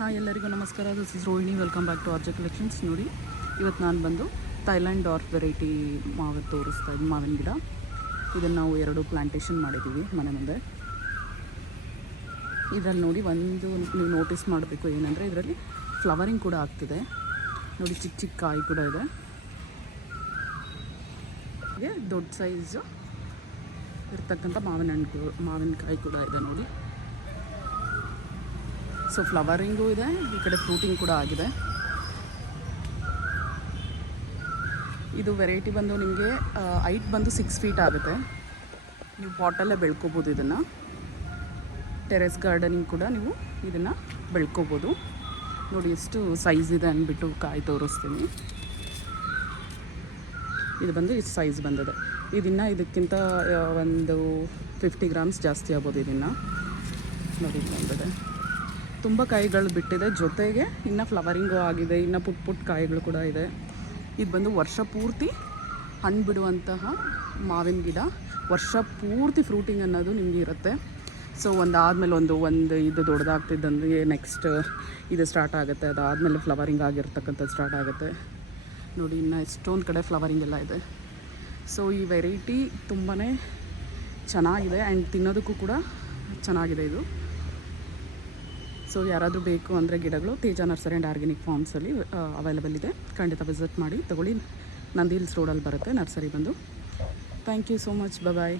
Hi ಎಲ್ಲರಿಗೂ ನಮಸ್ಕಾರ. This is Rohini. Welcome back to RJ collections. ನೋಡಿ, ಇವತ್ತು ನಾನು ಬಂದು ಥೈಲ್ಯಾಂಡ್ ಡಾರ್ಕ್ ವೆರೈಟಿ ಮಾವು ತೋರಿಸ್ತಾ ಇದ್ದೀನಿ. ಮಾವಿನ ಗಿಡ ಇದನ್ನು ನಾವು 2 ಪ್ಲಾಂಟೇಶನ್ ಮಾಡಿದ್ದೀವಿ ಮನೆ ಮುಂದೆ. ಇದರಲ್ಲಿ ನೋಡಿ ಒಂದು ನೀವು ನೋಟಿಸ್ ಮಾಡಬೇಕು ಏನಂದರೆ ಇದರಲ್ಲಿ ಫ್ಲವರಿಂಗ್ ಕೂಡ ಆಗ್ತಿದೆ. ನೋಡಿ, ಚಿಕ್ಕ ಚಿಕ್ಕ ಕಾಯಿ ಕೂಡ ಇದೆ. ಹಾಗೆ ದೊಡ್ಡ ಸೈಜು ಇರ್ತಕ್ಕಂಥ ಮಾವಿನಕಾಯಿ ಕೂಡ ಇದೆ ನೋಡಿ. ಸೊ ಫ್ಲವರಿಂಗು ಇದೆ, ಈ ಕಡೆ ಫ್ರೂಟಿಂಗ್ ಕೂಡ ಆಗಿದೆ. ಇದು ವೆರೈಟಿ ಬಂದು ನಿಮಗೆ ಹೈಟ್ ಬಂದು 6 ಫೀಟ್ ಆಗುತ್ತೆ. ನೀವು ಪಾಟಲ್ಲೇ ಬೆಳ್ಕೊಬೋದು. ಇದನ್ನು ಟೆರೆಸ್ ಗಾರ್ಡನಿಂಗ್ ಕೂಡ ನೀವು ಇದನ್ನು ಬೆಳ್ಕೊಬೋದು. ನೋಡಿ ಎಷ್ಟು ಸೈಜ್ ಇದೆ ಅಂದ್ಬಿಟ್ಟು ಕಾಯಿ ತೋರಿಸ್ತೀನಿ. ಇದು ಬಂದು ಇಷ್ಟು ಸೈಜ್ ಬಂದಿದೆ. ಇದನ್ನು ಇದಕ್ಕಿಂತ ಒಂದು 50 ಗ್ರಾಮ್ಸ್ ಜಾಸ್ತಿ ಆಗ್ಬೋದು. ಇದನ್ನು ನೋಡಿ ಬಂದಿದೆ. ತುಂಬ ಕಾಯಿಗಳು ಬಿಟ್ಟಿದೆ, ಜೊತೆಗೆ ಇನ್ನು ಫ್ಲವರಿಂಗು ಆಗಿದೆ. ಇನ್ನು ಪುಟ್ಟ ಕಾಯಿಗಳು ಕೂಡ ಇದೆ. ಇದು ಬಂದು ವರ್ಷ ಪೂರ್ತಿ ಹಣ್ಣು ಬಿಡುವಂತಹ ಮಾವಿನ ಗಿಡ. ವರ್ಷ ಪೂರ್ತಿ ಫ್ರೂಟಿಂಗ್ ಅನ್ನೋದು ನಿಮಗೆ ಇರುತ್ತೆ. ಸೊ ಒಂದಾದಮೇಲೆ ಒಂದು ಇದು ದೊಡ್ಡದಾಗ್ತಿದ್ದಂಗೆ ನೆಕ್ಸ್ಟ್ ಇದು ಸ್ಟಾರ್ಟ್ ಆಗುತ್ತೆ. ಅದಾದಮೇಲೆ ಫ್ಲವರಿಂಗ್ ಆಗಿರ್ತಕ್ಕಂಥದ್ದು ಸ್ಟಾರ್ಟ್ ಆಗುತ್ತೆ. ನೋಡಿ, ಇನ್ನು ಎಷ್ಟೊಂದು ಕಡೆ ಫ್ಲವರಿಂಗ್ ಎಲ್ಲ ಇದೆ. ಸೊ ಈ ವೆರೈಟಿ ತುಂಬಾ ಚೆನ್ನಾಗಿದೆ ಆ್ಯಂಡ್ ತಿನ್ನೋದಕ್ಕೂ ಕೂಡ ಚೆನ್ನಾಗಿದೆ ಇದು. ಸೊ ಯಾರಾದರೂ ಬೇಕು ಅಂದರೆ ಗಿಡಗಳು ತೇಜ ನರ್ಸರಿ ಆ್ಯಂಡ್ ಆರ್ಗ್ಯಾನಿಕ್ ಫಾರ್ಮ್ಸಲ್ಲಿ ಅವೈಲೇಬಲ್ ಇದೆ. ಖಂಡಿತ ವಿಸಿಟ್ ಮಾಡಿ ತೊಗೊಳ್ಳಿ. ನಂದಿ ಹಿಲ್ಸ್ ರೋಡಲ್ಲಿ ಬರುತ್ತೆ ನರ್ಸರಿ ಬಂದು. Thank you so much. Bye.